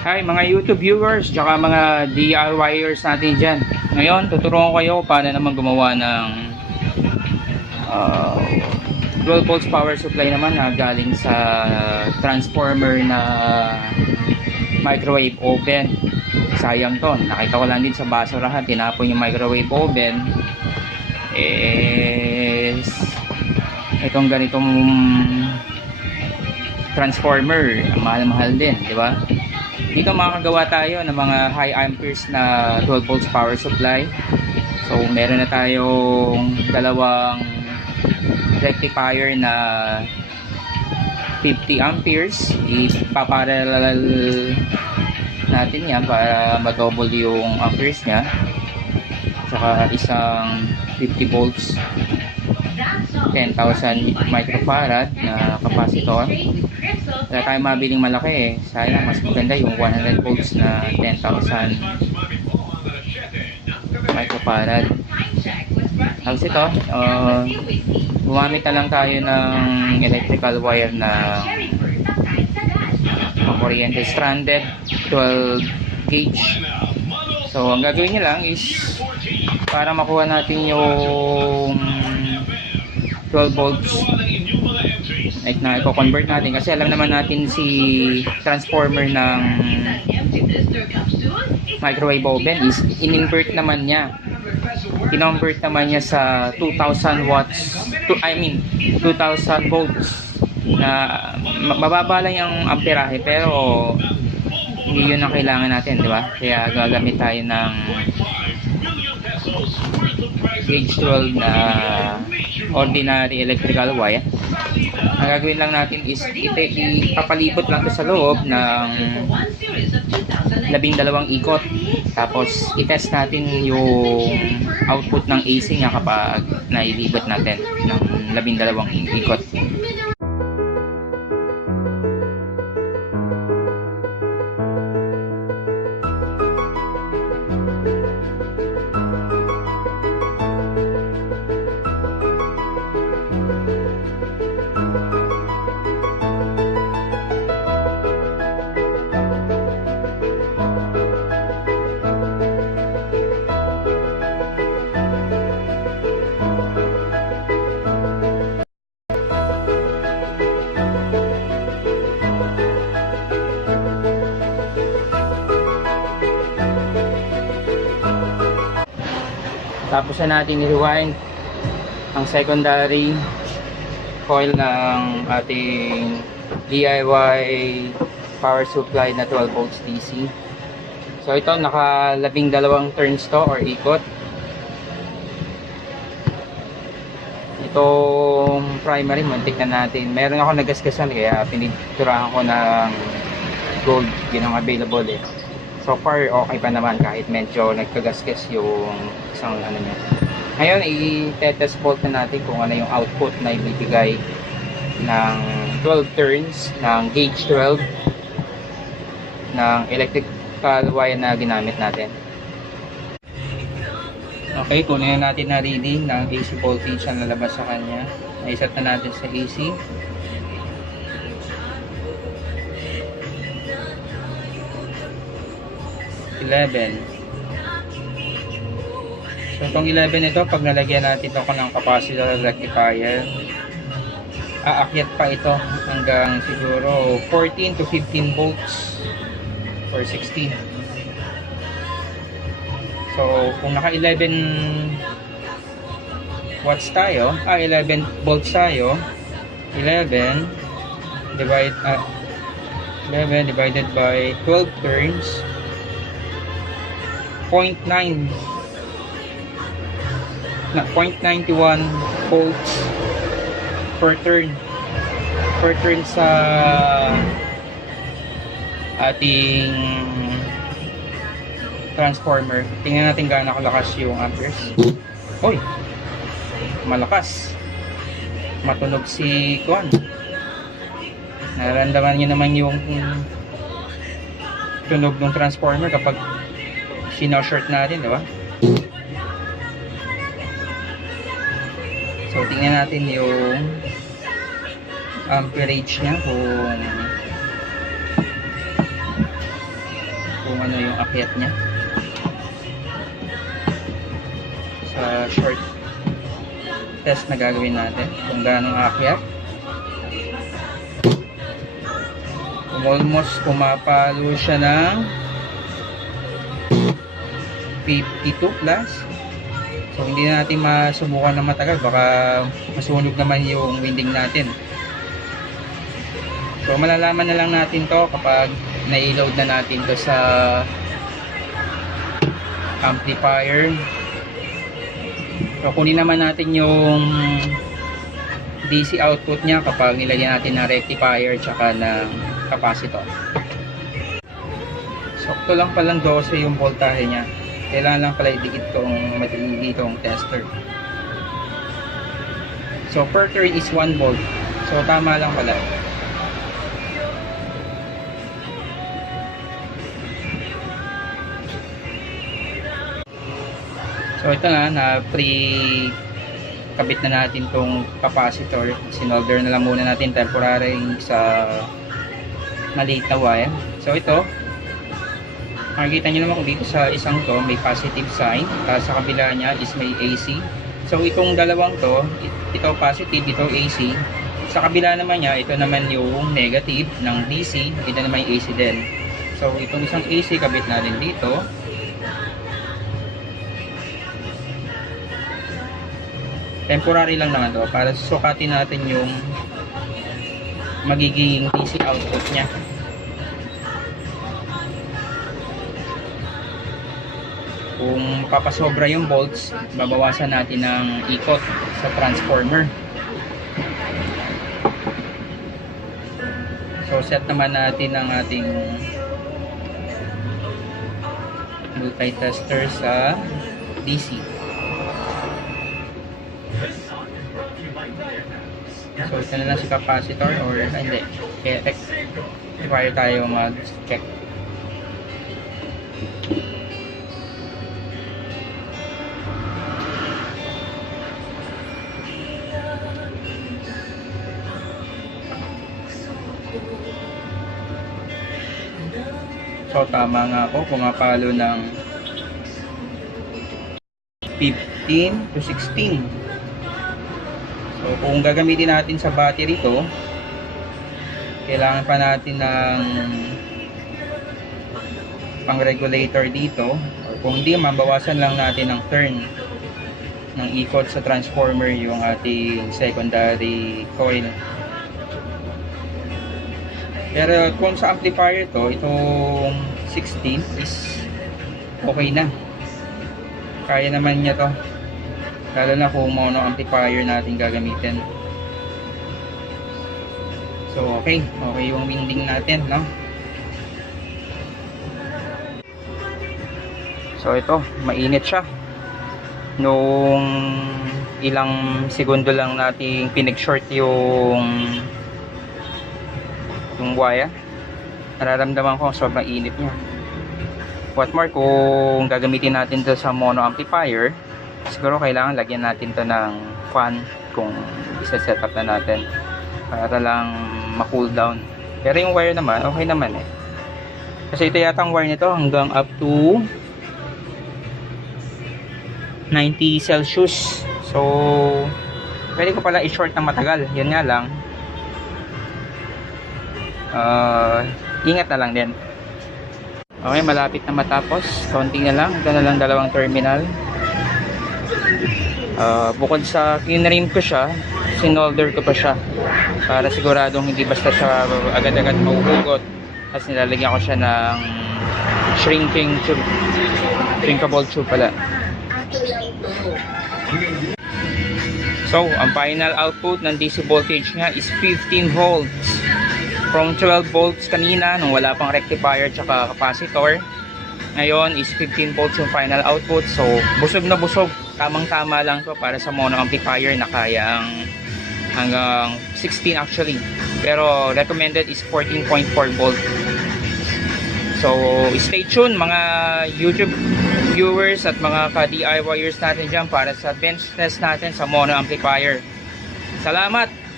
Hi mga YouTube viewers, tsaka mga DIYers natin dyan. Ngayon, tuturuan ko kayo paano naman gumawa ng 12 volts power supply naman na galing sa transformer na microwave oven. Sayang to, nakita ko lang din sa basurahan, tinapon yung microwave oven. Itong ganitong transformer, mahal-mahal din, di ba? Dito makakagawa tayo ng mga high amperes na 12 volts power supply. So meron na tayong dalawang rectifier na 50 amperes. Ipaparallel natin yan para ma-double yung amperes nya. Saka isang 50 volts 10,000 microfarad na capacitor. Wala tayong mabiling malaki eh. Sayang, mas maganda yung 100 volts na 10,000 microfarad. Tapos ito, gumamit na lang tayo ng electrical wire na kuryente stranded 12 gauge. So ang gagawin nyo lang is para makuha natin yung 12 volts like na i-convert natin, kasi alam naman natin si transformer ng microwave oven is in-invert naman niya, kinonvert naman niya sa 2000 watts 2000 volts na mababa lang yung amperahe, pero hindi yun ang kailangan natin, di ba? Kaya gagamit tayo ng gauge 12 na ordinary electrical wire. Ang gagawin lang natin is ipapalibot lang ito sa loob ng 12 ikot, tapos itest natin yung output ng AC nya kapag nailibot natin ng 12 ikot. Tapos na natin i-rewind ang secondary coil ng ating DIY power supply na 12 volts DC. So ito, naka 12 turns to or ikot. Itong primary, muntik na natin. Meron ako nagasgasan kaya piniturahan ko ng gold, yun ang available eh. So far okay pa naman kahit medyo nagkagasgas yung isang ano niya. Ngayon i-test volt na natin kung ano yung output na ibibigay ng 12 turns ng gauge 12 ng electrical wire na ginamit natin. Okay, kunin natin na reading ng AC voltage na lalabas sa kanya. I-set na natin sa AC. So itong 11 ito, pag nalagyan natin ito ng capacitor rectifier, aakyat pa ito hanggang siguro 14 to 15 volts or 16. So kung naka 11 watts tayo, 11 volts tayo, 11 divided by 12 turns, 0.91 volts per turn sa ating transformer. Tingnan natin gaano kalakas yung amperes. Oy, malakas, matunog si Kwan. Nararamdaman niyo naman yung tunog ng transformer kapag sino-short natin, di ba? So tingnan natin yung amperage niya kung kung ano yung akyat niya sa short test na gagawin natin, kung gaano akyat. Almost pumapalo siya ng 52 plus. So hindi na natin masubukan na matagal, baka masunog naman yung winding natin. So malalaman na lang natin to kapag na-load na natin to sa amplifier. So kunin naman natin yung DC output niya kapag nilagyan natin ng rectifier tsaka ng capacitor. Sakto lang palang 12 yung voltahe niya. Kailangan lang pala idikit itong tester. So per turn is 1 volt. So tama lang pala. So ito na pre-kabit na natin tong capacitor. Sinolder na lang muna natin temporary sa maliit na wire. So ito, makikita nyo naman kung dito sa isang to may positive sign, sa kabila niya is may AC. So itong dalawang to, ito positive, ito AC. Sa kabila naman niya, ito naman yung negative ng DC, ito naman yung AC din. So itong isang AC kabit natin dito. Temporary lang naman to para sukatin natin yung magiging DC output niya. Kung papasobra yung volts, babawasan natin ng ikot sa transformer. So set naman natin ang ating multi-tester sa DC. So ito na lang si capacitor or hindi, require tayo mag-check. So tama nga ako, pumapalo ng 15 to 16. So kung gagamitin natin sa battery to, kailangan pa natin ng pang regulator dito, or kung hindi, mabawasan lang natin ng turn ng ikot sa transformer yung ating secondary coil. Pero kung sa amplifier to, itong 16 is okay na, kaya naman niya to, lalo na kung mono amplifier natin gagamitin. So okay yung winding natin, no? So ito, mainit siya. Nung ilang segundo lang nating pinag-short yung wire, nararamdaman ko sobrang init niya. What more, kung gagamitin natin to sa mono amplifier, siguro kailangan lagyan natin to ng fan kung isa-set up na natin para lang ma-cool down. Pero yung wire naman, okay naman eh. Kasi ito yata ang wire nito hanggang up to 90 Celsius. So, pwede ko pala i-short ng matagal. Yun nga lang. Ingat na lang din. Okay, malapit na matapos. Konting na lang. Ito na lang dalawang terminal. Bukod sa kinrim ko siya, sinolder ko pa siya para siguradong hindi basta siya agad-agad mahuhugot. Tapos nilalagyan ko siya ng shrinkable tube pala. So ang final output ng DC voltage niya is 15 volts from 12 volts kanina nung wala pang rectifier tsaka capacitor. Ngayon is 15 volts yung final output. So busog na busog, tamang-tama lang to para sa mono amplifier na kaya hanggang 16 actually, pero recommended is 14.4 volt. So stay tuned mga YouTube viewers at mga ka-DIYers natin dyan para sa bench test natin sa mono amplifier. Salamat!